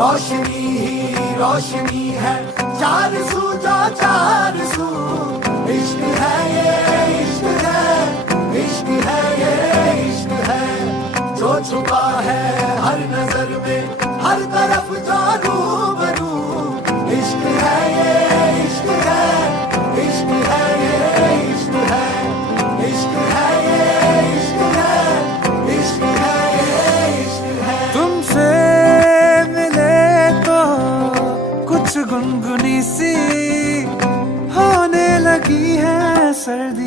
रोशनी ही रोशनी है, चार सू जो चार सू। इश्क है ये इश्क है, इश्क है ये इश्क है, जो छुपा है हर नजर में, हर तरफ जो रूबरू। इश्क है ये इश्क है, इश्क है ये इश्क है, इश्क है ये इश्क है, इश्क है ये इश्क है। तुमसे मिले तो कुछ गुनगुनी सी होने लगी है सर्दी।